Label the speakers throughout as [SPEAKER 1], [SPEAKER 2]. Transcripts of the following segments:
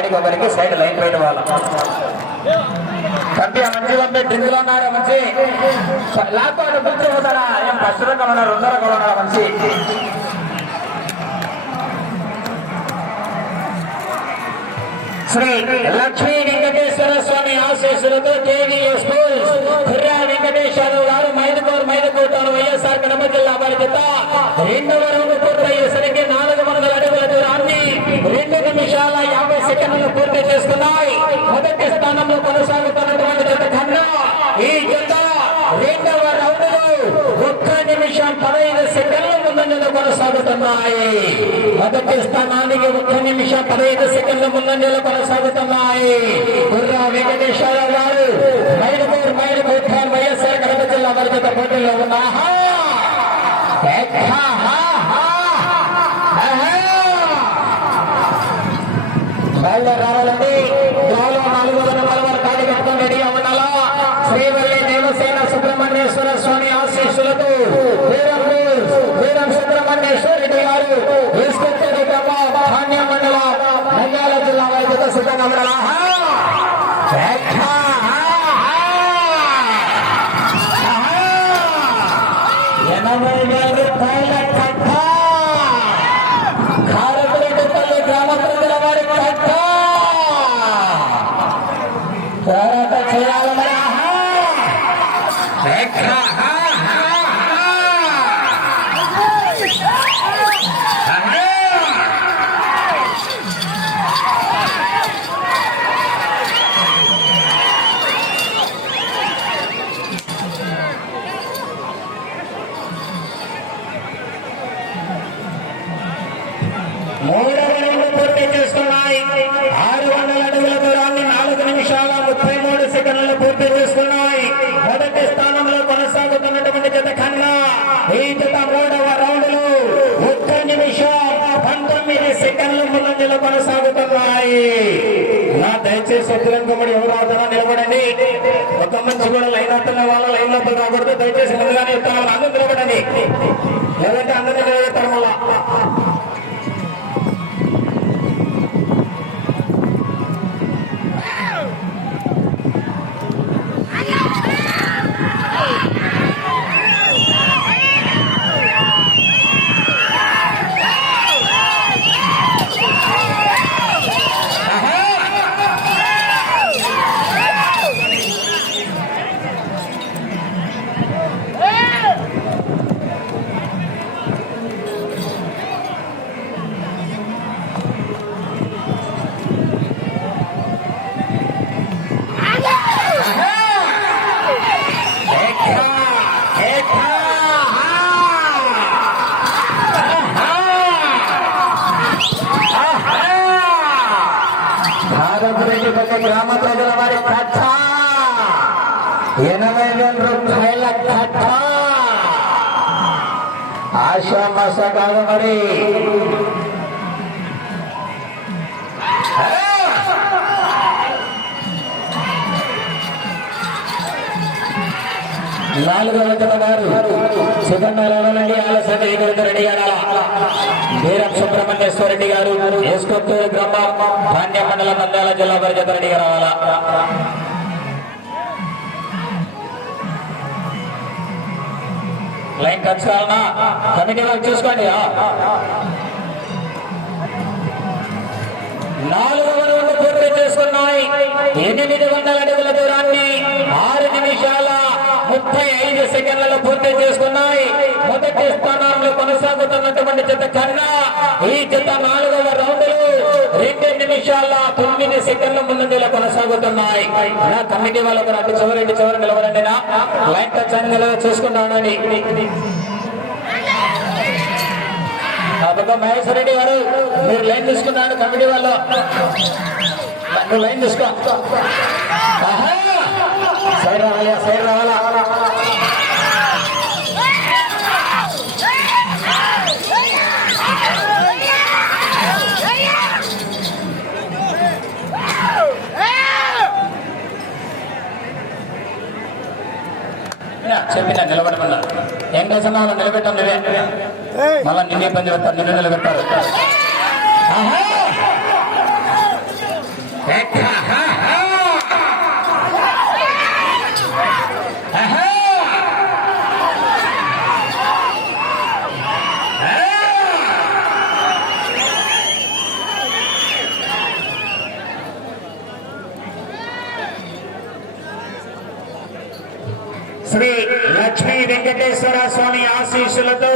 [SPEAKER 1] కాడికి ఒకరికి side line బయట వాళ్ళ. మంచి. మంచి ఏం ఫస్ట్ రకం ఉన్నారు రెండో రకం మంచి. శ్రీ లక్ష్మీ వెంకటేశ్వర స్వామి ఆశీస్సులతో కేవీఎస్ స్కూల్స్ కుర్రా వెంకటేశ్వరరావు గారు మైదుకూరు మైదుకూటారు వైఎస్ఆర్ కడప జిల్లా బాధ్యత రెండవ రౌండ్ పూర్తయ్యేసరికి నాలుగు వందల అడుగుల దూరాన్ని రెండు నిమిషాల యాభై పూర్తి చేసుకున్నాయి. మొదటి స్థానంలో కొనసాగుతున్నటువంటి జత కన్నా ఈ జత రెండవ రౌండ్లో ఒక్క నిమిషం పదహైదు సెకండ్ల ముందంజలో కొనసాగుతున్నాయి. మొదటి స్థానానికి ఒక్క నిమిషం పదహైదు సెకండ్ల ముందంజలో కొనసాగుతున్నాయి. గుర్రా వెంకటేశ్వర గారు మైలపూర్ మైలపూర్ వైఎస్ఆర్ కడప జిల్లా వర్గత పోటీలో ఉన్నాహా బయలు రావాలండి. గ్రౌండ్లో నాలుగు వందల నలభై ఖాళీ కట్టుకొని రెడీగా ఉండాలా? శ్రీవల్లి దేవసేన సుబ్రహ్మణ్యేశ్వర స్వామి ఆశీస్సులతో వీరంపూర్ వీరం సుబ్రహ్మణ్యేశ్వర రెడ్డి గారు ఇన్స్పెక్టర్ గ్రామ మండల నంద్యాల జిల్లా వైద్యుత సిద్ధంగా ఉండాలా? ఎనభై వేల రూపాయల దయచేసి ఎత్తులను కుమ్మడి ఎవరు అవుతారో నిలబడండి. ఒక మంచి కూడా లైన్ అవుతున్న వాళ్ళ లైన్ అవుతుంది రాకూడదు. దయచేసి ముందుగానే చెప్తాను అందరూ నిలబడండి. లేదంటే అందరినీ నిలబెట్టారు మళ్ళా. ఆశామాస కాదు మరి నాలుగవ జత వారు సుగంధాలండి ఆలస్యం రెడ్డి గారు వీరం సుబ్రహ్మణ్యేశ్వర రెడ్డి గారు ఏస్కొత్తూరు గ్రామం ధాన్య మండలం నంద్యాల జిల్లా వారి రెడ్డి గారు లైన్ ఖర్చు కావాలన్నా కమిటీ వాళ్ళు చూసుకోండి. నాలుగు వరకు పూర్తి చేసుకున్నాయి. ఎనిమిది వందల అడుగుల దూరాన్ని ఆరు నిమిషాల ముప్పై ఐదు సెకండ్లలో పూర్తి చేసుకున్నాయి. మొదటి స్థానంలో కొనసాగుతున్నటువంటి జత కన్నా ఈ జత నాలుగవ రౌండ్ రెండు నిమిషాల తొమ్మిది సెకండ్ల ముందంజలో కొనసాగుతున్నాయి. నా కమిటీ వాళ్ళకు అటు చివరి ఇటు చివరి నిలవరండి నా. లైన్ టచ్ నిలవ చూసుకుంటానని కాబట్టి మహేశ్వర రెడ్డి గారు మీరు లైన్ తీసుకున్నాడు కమిటీ వాళ్ళు నువ్వు లైన్ తీసుకో. సైడ్ రావాలా సైడ్ రావాలా? ఏం చేస్తున్నా వాళ్ళని నిలబెట్టాం నువ్వే. మళ్ళా నిన్నే ఇబ్బంది పెడతారు నిన్ను నిలబెట్టారు శ్రీ లక్ష్మీ వెంకటేశ్వర స్వామి ఆశీస్సులతో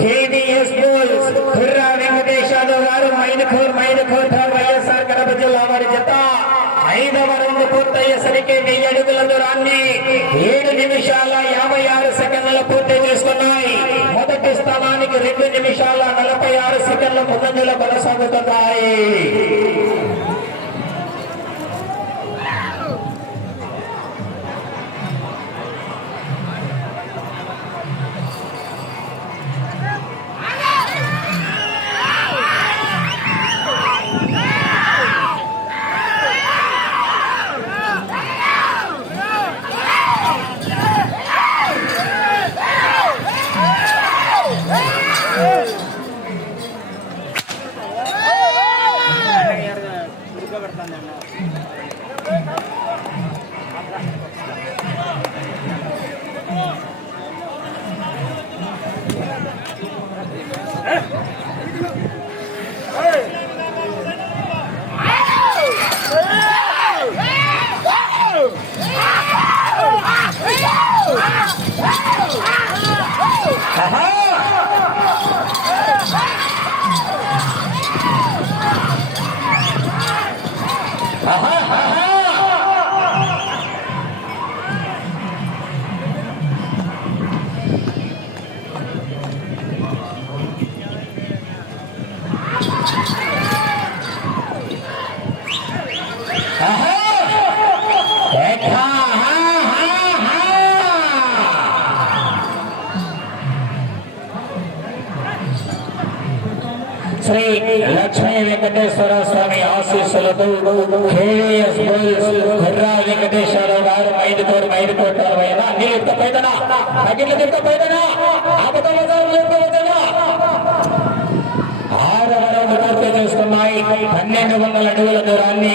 [SPEAKER 1] కేవీఎస్ బోల్స్ కుర్రా వెంకటేష్ యాదవ్ గారు మైదుకూర్ మైదుకూర్ వైఎస్ఆర్ కడప జిల్లా వారి జత. ఐదవ రౌండ్ పూర్తయ్యేసరికి వెయ్యి అడుగుల దూరాన్ని ఏడు నిమిషాల యాభై ఆరు సెకండ్ల పూర్తి చేసుకున్నాయి. మొదటి స్థానానికి రెండు నిమిషాల నలభై ఆరు సెకండ్ల ముందంజలో కొనసాగుతున్నాయి. হ্যাঁ శ్రీ లక్ష్మీ వెంకటేశ్వర స్వామి ఆశీస్సులతో కేవీఎస్ బోల్స్ కుర్రా వెంకటేశ్వర గారు మైదుకోరు మైదుకోట అరవైనా నీళ్ళు ఎత్తపోయిదనా తగిన ఎత్తపోయిదనా ఆపద బజార్లు ఆరవ రౌండ్ పూర్తి చేసుకున్నాయి పన్నెండు వందల అడుగుల దూరాన్ని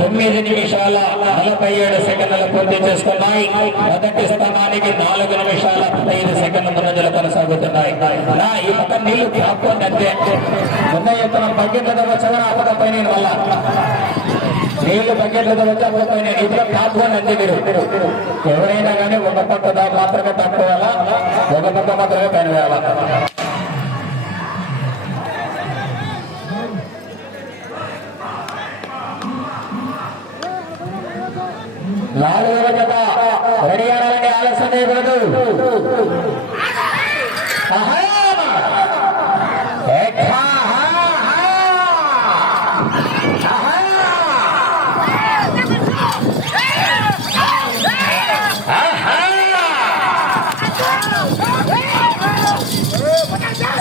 [SPEAKER 1] తొమ్మిది నిమిషాల నలభై ఏడు సెకండ్లు పూర్తి చేసుకున్నాయి. మొదటి స్థానానికి నాలుగు నిమిషాల ఐదు సెకండ్ల ముందంజలు కొనసాగుతున్నాయి. నా ఈ పక్క నీళ్ళు కాకుండా అంతే ముంద ఎత్తున బకెట్లతో వచ్చారా అప్పక పైన వల్ల నీళ్ళు బకెట్లతో వచ్చి అప్పక పైన ఇప్పుడు కాకుండా అంతే మీరు. ఎవరైనా కానీ ఒక పక్క మాత్రమే తక్కువ ఒక పక్క మాత్రమే పైన వేయాలా? ఆలస్యం చేయకూడదు ఆహా! ఎక్కా! ఆహా! ఆహా!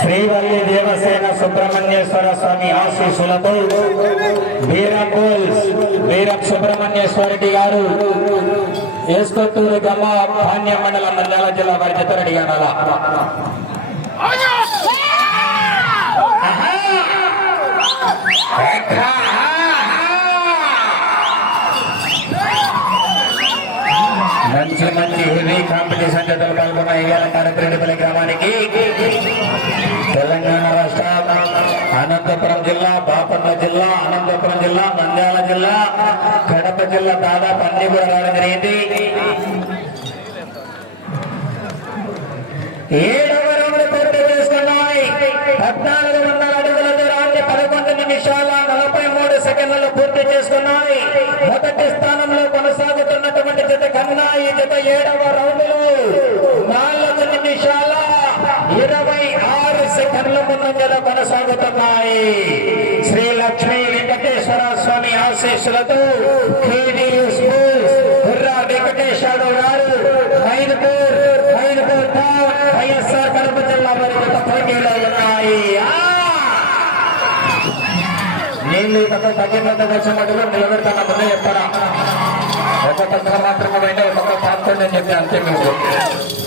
[SPEAKER 1] శ్రీవల్లి దేవసేన సుబ్రహ్మణ్యేశ్వర స్వామి ఆశీస్సులతో వీరపోల్ వీరం సుబ్రహ్మణ్యేశ్వర రెడ్డి గారు ఏస్కొత్తూరు గమ్మ ధాన్య మండలం నంద్యాల జిల్లా వారి జత రెడీ అనాలా మంచి మంచి హెవీ కాంపిటీషన్ జతలు పాల్గొన్న ఇవాళ కారకరెడ్డిపల్లి గ్రామానికి. తెలంగాణ రాష్ట్ర అనంతపురం జిల్లా బాపట్ల జిల్లా అనంతపురం జిల్లా నంద్యాల జిల్లా కడప జిల్లా దాదాపు అన్ని కూడా రావడం జరిగింది. ఏడవ రౌండ్ పూర్తి చేసుకున్నాయి. పద్నాలుగు వందల అడుగుల దూరాన్ని పదకొండు నిమిషాల నలభై మూడు సెకండ్లలో పూర్తి చేసుకున్నాయి. మొదటి స్థానంలో కొనసాగు ఉన్నటువంటి జత కన్నా ఈ జత ఏడవ రౌండ్ నాలుగు నిమిషాల ఇరవై ఆరు సెకండ్ల ముందంజల కొనసాగుతున్నాయి. శ్రీ లక్ష్మీ వెంకటేశ్వర స్వామి ఆశీస్సులతో వెంకటేశ్వర గారు మైదుపూర్ మైదుపూర్ టౌన్ వైఎస్ఆర్ కడప జిల్లా వారి పోటీలో ఉన్నాయి. నీళ్ళు వచ్చినట్టుగా నిలబెడతాను ముందే చెప్తారా ఒక మాత్రమే పోయినా ఒక పక్క అని చెప్పి అంతే మీరు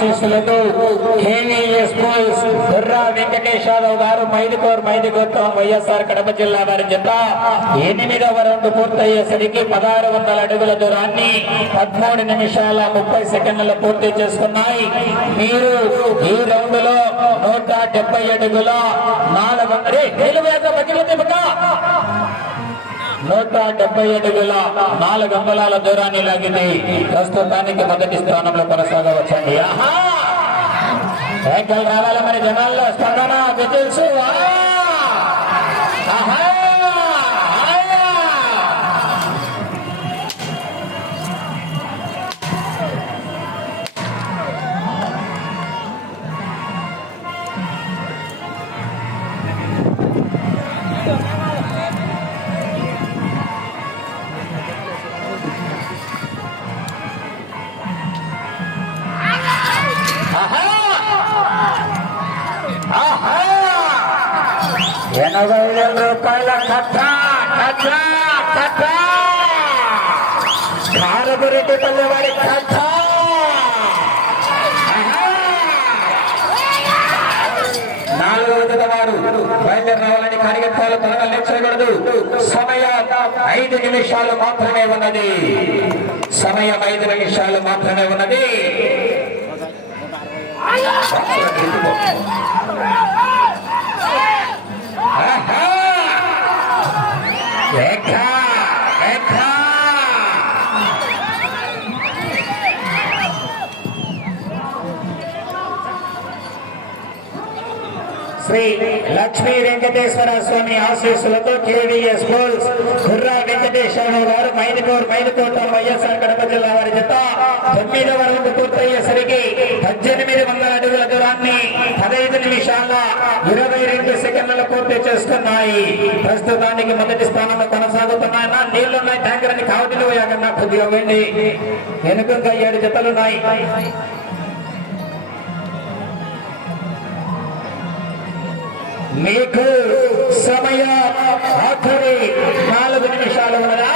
[SPEAKER 1] ఆశీస్సులతో కేవీఎస్ స్కూల్స్ బుర్రా వెంకటేష్ యాదవ్ గారు మైదుకూరు మైదుగోత్తం వైఎస్ఆర్ కడప జిల్లా వారి జత ఎనిమిదవ రౌండ్ పూర్తయ్యేసరికి పదహారు వందల అడుగుల దూరాన్ని పదమూడు నిమిషాల ముప్పై సెకండ్లు పూర్తి చేసుకున్నాయి. మీరు ఈ రౌండ్లో నూట డెబ్బై అడుగుల నాలుగు వందల నూట డెబ్బై ఏడు వేల నాలుగు అంబలాల దూరాన్ని లాగింది. ప్రస్తుతానికి మొదటి స్థానంలో కొనసాగవచ్చండి. ఆహా! రావాలి మరి జనాల్లో స్పందన తెలుసు ఆహా! నాలుగవ జత వారు బయలుదేరి రావాలని కార్యకర్తలు త్వరగా లేచకూడదు సమయం ఐదు నిమిషాలు మాత్రమే ఉన్నది. సమయం ఐదు నిమిషాలు మాత్రమే ఉన్నది. ఆహా! శ్రీ లక్ష్మీ వెంకటేశ్వర స్వామి ఆశీస్సులతో కేవీఎస్ గోల్స్ కుర్రా వెంకటేశ్వరరావు గారు మైదుకూరు మైదుకోట వైఎస్ఆర్ కడప జిల్లా వారి జత. తొమ్మిదవ రౌండ్ పూర్తయ్యేసరికి పద్దెనిమిది వందల అడుగుల దూరాన్ని పదహైదు నిమిషాల ఇరవై రెండు సెకండ్ల పూర్తి చేస్తున్నాయి ప్రస్తుతానికి మొదటి స్థానంలో కొనసాగుతున్నాయి నా నీళ్ళున్నాయి ట్యాంకర్ అని కావటిలో నాకు కొద్దిగా వెండి వెనుక ఏడు జతలున్నాయి. మీకు సమయ ఆఖరి నాలుగు నిమిషాలు ఉన్నదా?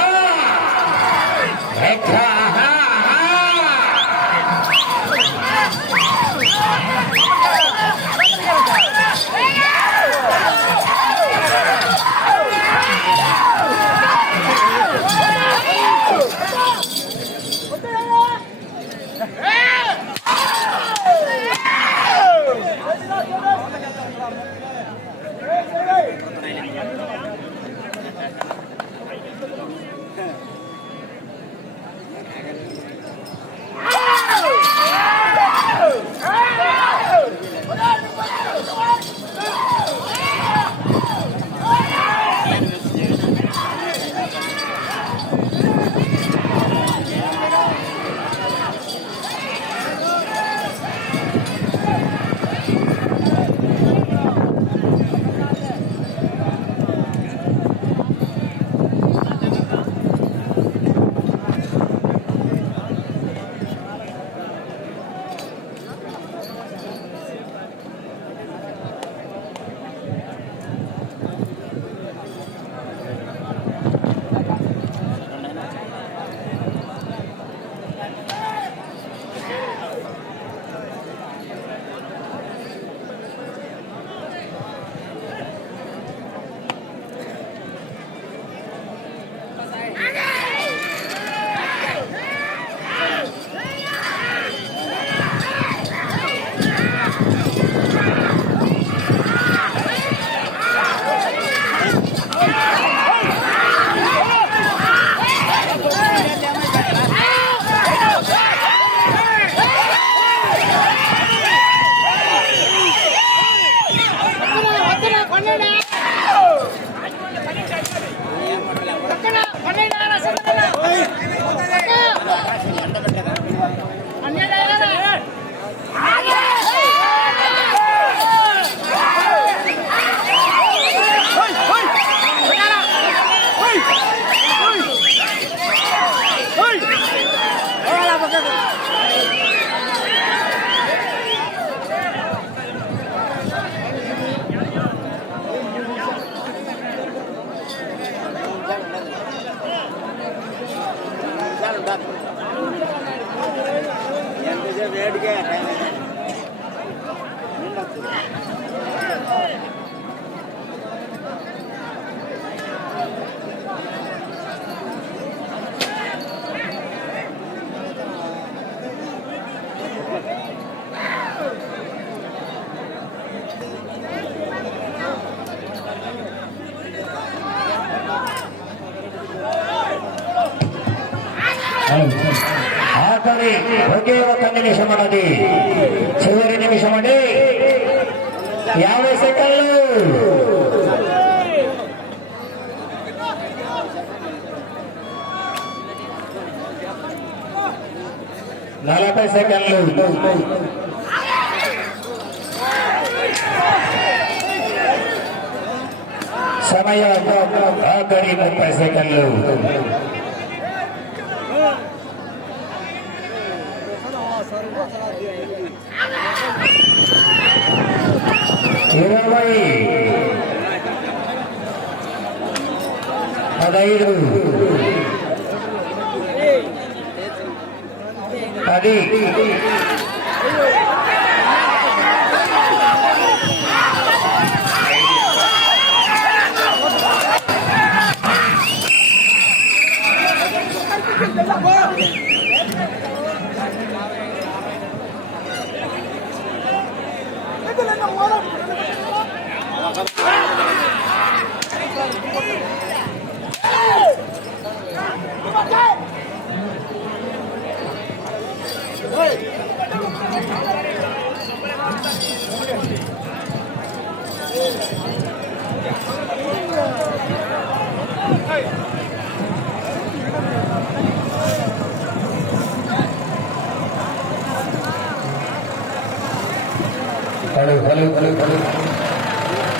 [SPEAKER 1] ఆఖరి ఒకే ఒక నిమిషం అన్నది. చివరి నిమిషం అండి. యాభై సెకండ్లు. నలభై సెకండ్లు. సమయం ఆఖరి ముప్పై సెకండ్లు. ఇరవై పదైదు పది Hey!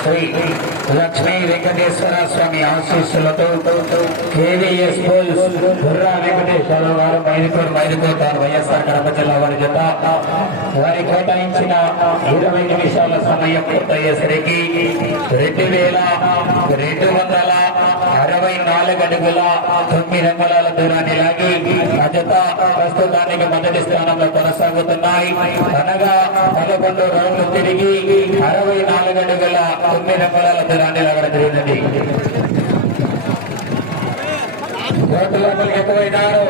[SPEAKER 1] శ్రీ లక్ష్మీ వెంకటేశ్వర స్వామి ఆశీస్సులతో కేవీఎస్ పోల్స్ బుర్రా వెంకటేశ్వర వారు మైదుకూరు మైదుకూరు తాను వైఎస్ఆర్ కడప జిల్లా వారి జత. వారి కేటాయించిన ఇరవై నిమిషాల సమయం పూర్తయ్యేసరికి రెండు వేల రెండు వందల అరవై నాలుగు అడుగుల తొమ్మిది అంగుళాల దూరాన్ని లాగి రజత ప్రస్తుతానికి మొదటి స్థానంలో కొనసాగుతున్నాయి. అనగా పదకొండు రౌండ్లు తిరిగి అరవై నాలుగు అడుగుల తొమ్మిది అంగుళాల దూరాన్ని లాగడం జరిగినది రోడ్డు లోపలికి ఎక్కువైనారు